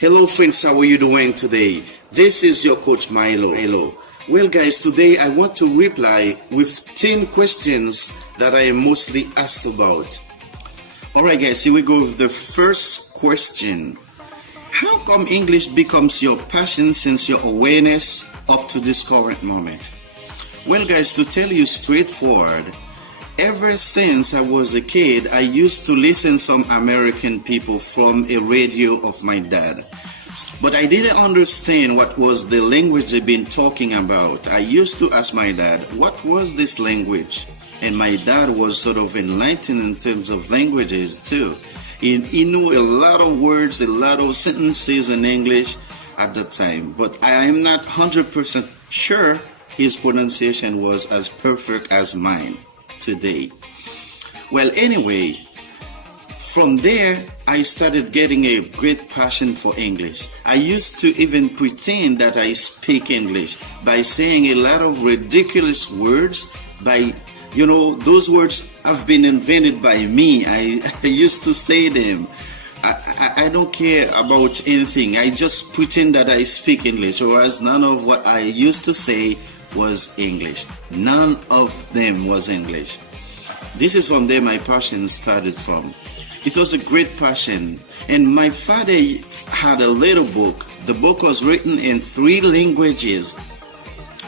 Hello friends, how are you doing today? This is your coach Milo. Well guys, today I want to reply with 10 questions that I am mostly asked about. Alright guys, here we go with the first question. How come English becomes your passion since your awareness up to this current moment? Well guys, to tell you straightforward, ever since I was a kid, I used to listen some American people from a radio of my dad. But I didn't understand what was the language they've been talking about. I used to ask my dad, what was this language? And my dad was sort of enlightened in terms of languages too. He knew a lot of words, a lot of sentences in English at the time. But I am not 100% sure his pronunciation was as perfect as mine today. Well, anyway, from there, I started getting a great passion for English. I used to even pretend that I speak English by saying a lot of ridiculous words. Those words have been invented by me. I used to say them. I don't care about anything. I just pretend that I speak English, whereas none of what I used to say was English. None of them was English. This is from there my passion started from. It was a great passion. And my father had a little book. The book was written in 3 languages.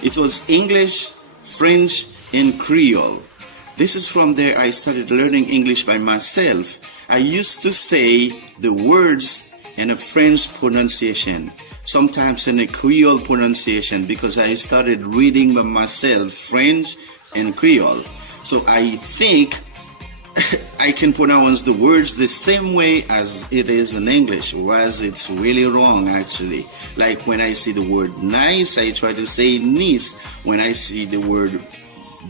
It was English, French, and Creole. This is from there I started learning English by myself. I used to say the words in a French pronunciation, sometimes in a Creole pronunciation, because I started reading by myself French and Creole. So I think I can pronounce the words the same way as it is in English, whereas it's really wrong actually. Like when I see the word nice, I try to say nice. When I see the word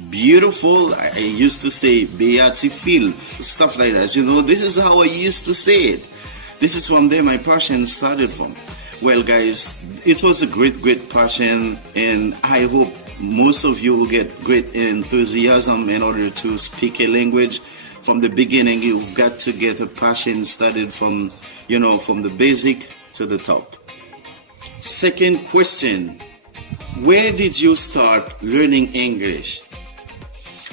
beautiful, I used to say beautiful, stuff like that. This is how I used to say it. This is from there my passion started from. Well guys, it was a great passion, and I hope most of you will get great enthusiasm in order to speak a language. From the beginning, you've got to get a passion started from the basic to the top. Second question, where did you start learning English?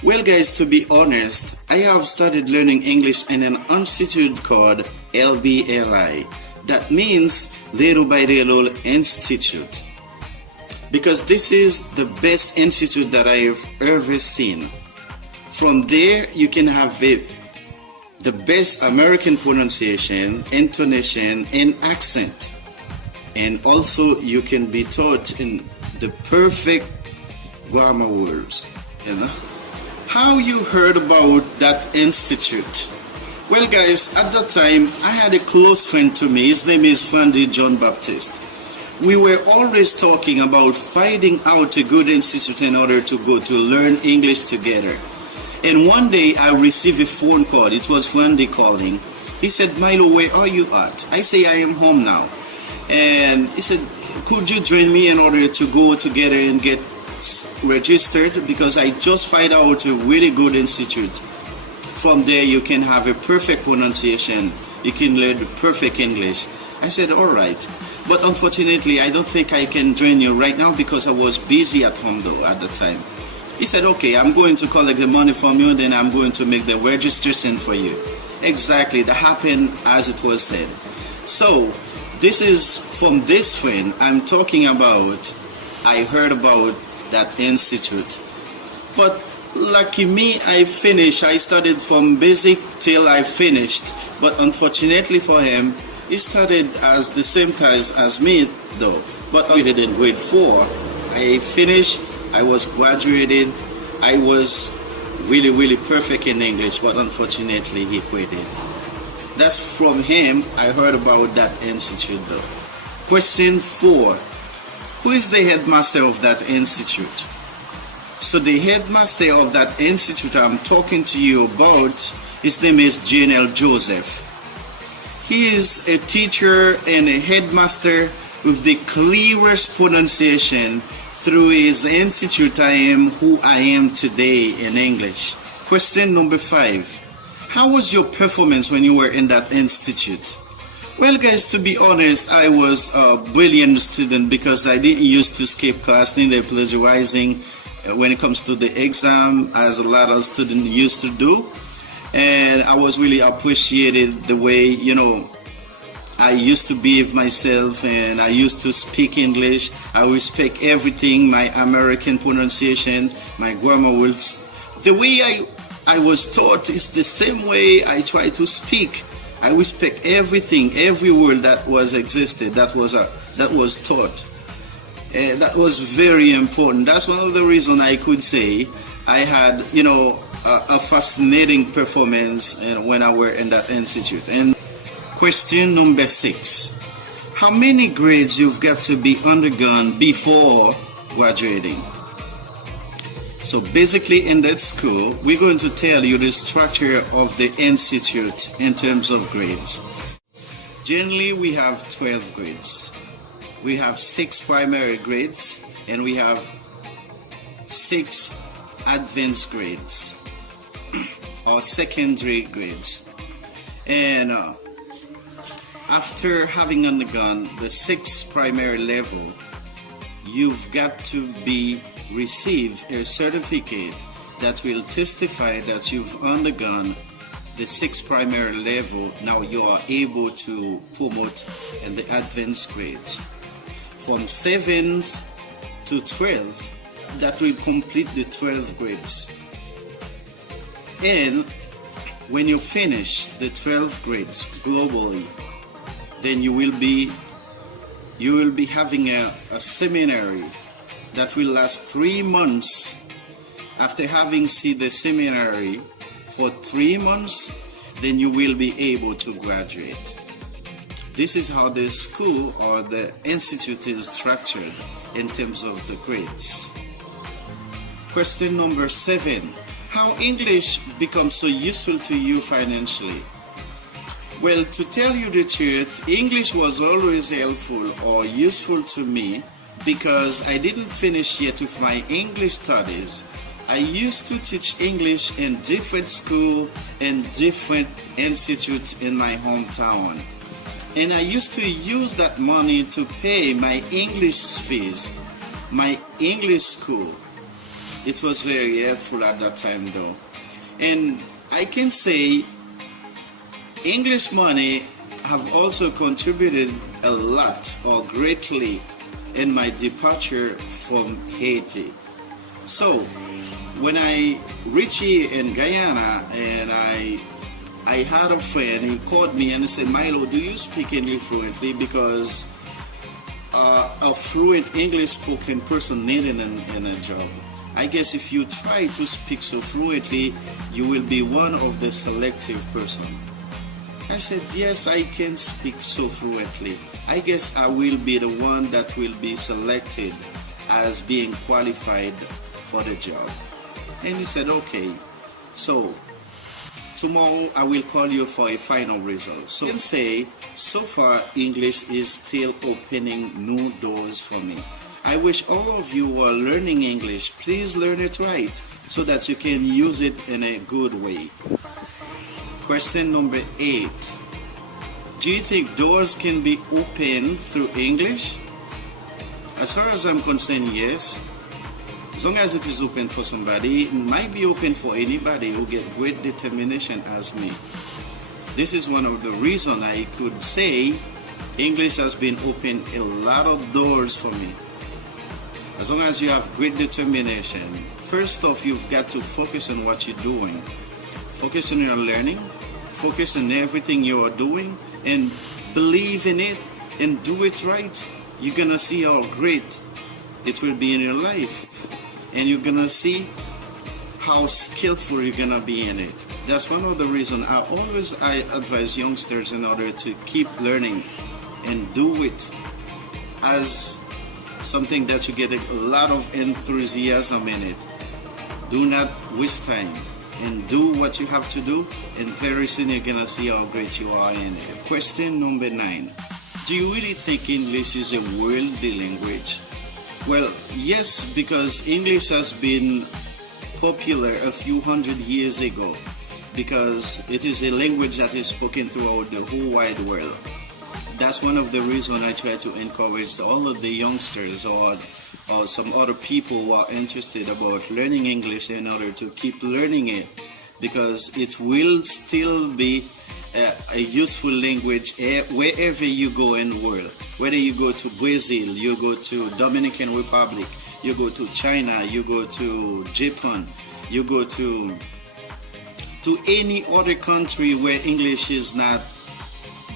Well guys, to be honest, I have started learning English in an institute called LBLI. That means Little by Little Institute. Because this is the best institute that I have ever seen. From there, you can have the best American pronunciation, intonation, and accent. And also, you can be taught in the perfect grammar words. How you heard about that institute? Well guys, at that time, I had a close friend to me. His name is Frandy John Baptist. We were always talking about finding out a good institute in order to go to learn English together. And one day I received a phone call. It was Frandy calling. He said, Milo, where are you at? I say, I am home now. And he said, could you join me in order to go together and get registered? Because I just find out a really good institute. From there you can have a perfect pronunciation. You can learn perfect English. I said, all right. But unfortunately, I don't think I can join you right now because I was busy at home though at the time. He said, okay, I'm going to collect the money from you, then I'm going to make the registration for you. Exactly, that happened as it was said. So, this is from this friend I'm talking about. I heard about that institute. But lucky me, I finished. I started from basic till I finished. But unfortunately for him, he started as the same time as me though. But I did in grade 4. I finished. I was graduated. I was really perfect in English, but unfortunately he quit it. That's from him I heard about that institute though. Question 4. Who is the headmaster of that institute? So the headmaster of that institute I'm talking to you about, his name is Janelle Joseph. He is a teacher and a headmaster with the clearest pronunciation. Through his institute, I am who I am today in English. Question number 5. How was your performance when you were in that institute? Well, guys, to be honest, I was a brilliant student because I didn't used to skip class, neither plagiarizing when it comes to the exam, as a lot of students used to do. And I was really appreciated the way, I used to behave myself, and I used to speak English. I respect everything, my American pronunciation, my grammar words. The way I was taught is the same way I try to speak. I respect everything, every word that was existed, that was taught. That was very important. That's one of the reasons I could say I had, a fascinating performance when I were in that institute. And question number 6: how many grades you've got to be undergone before graduating? So basically in that school, we're going to tell you the structure of the institute in terms of grades. Generally, we have 12 grades. We have 6 primary grades, and we have 6 advanced grades or secondary grades. And after having undergone the 6th primary level, you've got to receive a certificate that will testify that you've undergone the 6th primary level. Now you are able to promote in the advanced grades. From 7th to 12th, that will complete the 12 grades. And when you finish the 12 grades globally, then you will be having a seminary that will last 3 months. After having seen the seminary for 3 months, then you will be able to graduate. This is how the school or the institute is structured in terms of the grades. Question number 7: how English becomes so useful to you financially? Well, to tell you the truth, English was always helpful or useful to me because I didn't finish yet with my English studies. I used to teach English in different schools and different institutes in my hometown. And I used to use that money to pay my English fees, my English school. It was very helpful at that time though. And I can say English money have also contributed a lot or greatly in my departure from Haiti. So when I reached here in Guyana, and I had a friend, he called me and he said, "Milo, do you speak English fluently? Because a fluent English spoken person needed in a job. I guess if you try to speak so fluently, you will be one of the selective person." I said, "Yes, I can speak so fluently. I guess I will be the one that will be selected as being qualified for the job." And he said, "Okay, so tomorrow I will call you for a final result." So I can say, so far English is still opening new doors for me. I wish all of you who are learning English, please learn it right so that you can use it in a good way. Question number 8. Do you think doors can be opened through English? As far as I'm concerned, yes. As long as it is open for somebody, it might be open for anybody who get great determination as me. This is one of the reasons I could say English has been opened a lot of doors for me. As long as you have great determination, first off, you've got to focus on what you're doing. Focus on your learning, focus on everything you are doing, and believe in it and do it right. You're gonna see how great it will be in your life, and you're gonna see how skillful you're gonna be in it. That's one of the reasons I advise youngsters in order to keep learning and do it as something that you get a lot of enthusiasm in it. Do not waste time and do what you have to do, and very soon you're gonna see how great you are in it. Question number 9. Do you really think English is a worldly language? Well, yes, because English has been popular a few hundred years ago, because it is a language that is spoken throughout the whole wide world. that's one of the reasons I try to encourage all of the youngsters or some other people who are interested about learning English in order to keep learning it, because it will still be a useful language wherever you go in the world. Whether you go to Brazil, you go to Dominican Republic, you go to China, you go to Japan, you go to any other country where English is not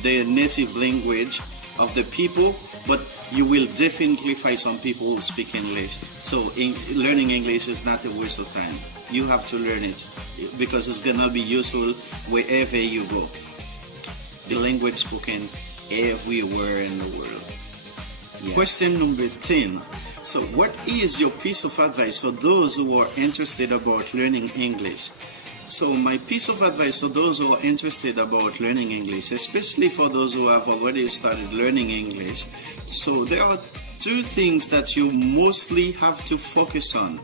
the native language of the people, but you will definitely find some people who speak English. So learning English is not a waste of time. You have to learn it because it's gonna be useful wherever you go. The language spoken everywhere in the world. Yeah. Question number 10. So what is your piece of advice for those who are interested about learning English? So my piece of advice for those who are interested about learning English, especially for those who have already started learning English, so there are two things that you mostly have to focus on.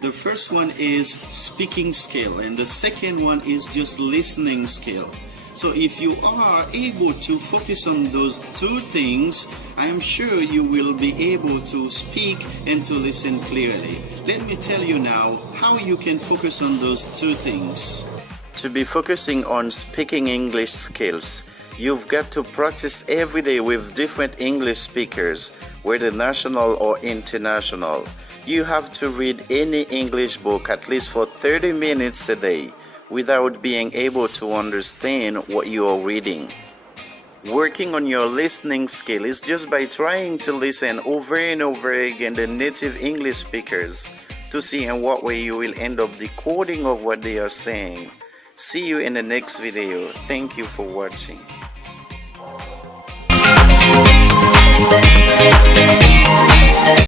The first one is speaking skill, and the second one is just listening skill. So if you are able to focus on those two things, I am sure you will be able to speak and to listen clearly. Let me tell you now how you can focus on those two things. To be focusing on speaking English skills, you've got to practice every day with different English speakers, whether national or international. You have to read any English book at least for 30 minutes a day without being able to understand what you are reading. Working on your listening skill is just by trying to listen over and over again the native English speakers to see in what way you will end up decoding of what they are saying. See you in the next video. Thank you for watching.